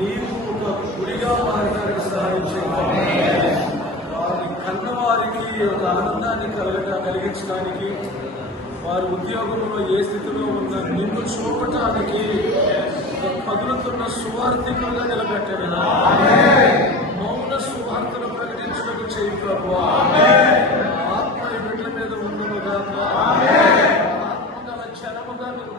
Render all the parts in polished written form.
నీవు ఒక గుడిగా మారడానికి సహాయం చేయాలి. వారి కన్నవారికి ఒక ఆనందాన్ని కలిగించడానికి, వారి ఉద్యోగంలో ఏ స్థితిలో ఉన్న నిన్ను చూపటానికి ఒక కదులుతున్న సువార్థికులుగా నిలబెట్టారు. మౌన సువార్తను ప్రకటించడానికి చేయి ప్రభువా. ఆత్మ ఈ బిడ్డల మీద ఉండునుగా, ఆత్మగల జనముగా మీరు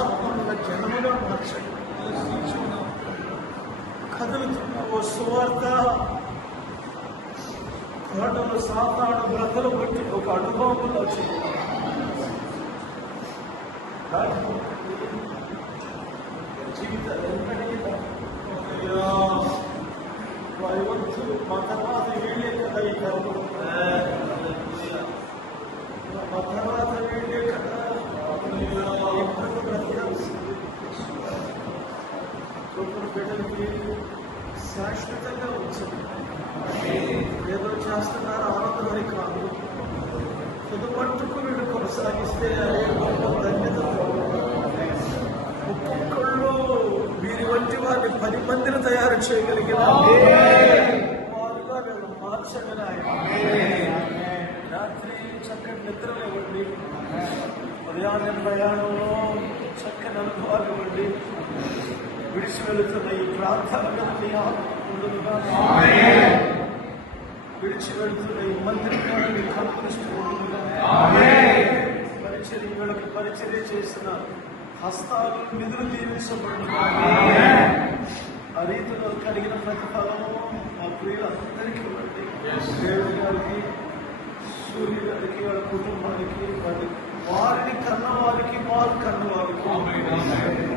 ఆత్మగల జనముగా మార్చండి. కదులుతున్న ఓ సువార్త కోటలు సాతాను బ్రతలు బట్టి ఒక అనుభవంలో వచ్చింది. జీవితాలు వారి వంతు మా తర్వాత వీళ్ళే కదా ఈ కర్మ, మా తర్వాత వీళ్ళే కదా ఎప్పుడు బ్రతకాల్సింది. గొప్ప బిడ్డలకి శాశ్వతంగా వచ్చింది. ఏదో చేస్తున్నారు ఆనందమని కాదు, తుదపట్టుకు వీళ్ళు కొనసాగిస్తే అదే గొప్ప ధన్యత. ఒక్కొక్కళ్ళు వీరి వంటి వారిని 10 మందిని తయారు చేయగలిగిన వారుగా వీళ్ళు మార్చగల రాత్రి చక్కటి నిద్రలు ఇవ్వండి, ఉదయాన్నే ప్రయాణంలో చక్కని అనుభవాలు ఇవ్వండి. విడిచి వెళుతున్న ఈ ప్రాంతాల మీద మీ ఉండుగా, విడిచి వెళుతున్న ఈ మందిరం మీ కనుకృష్టి ఉండుగా, పరిచర్య వీళ్ళకి పరిచర్య చేసిన హస్తాలు నిధులు దీవించబడుతున్నా. ఆ రీతిలో కలిగిన ప్రతిఫలము మా ప్రియులందరికీ ఇవ్వండి. దేవుడి గారికి, సూర్యు గారికి, వాళ్ళ కుటుంబానికి, వారిని కన్నవారికి, వారు కన్నవారికి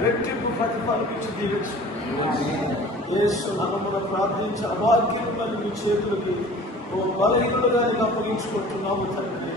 రెట్టింపు ప్రతిఫలం ఇచ్చి దీవించు. యేసు నామమున ప్రార్థించి అభాగ్యులను మీ చేతులకి ఓ బలహీనులుగా అప్పగించుకుంటున్నాము తండ్రి.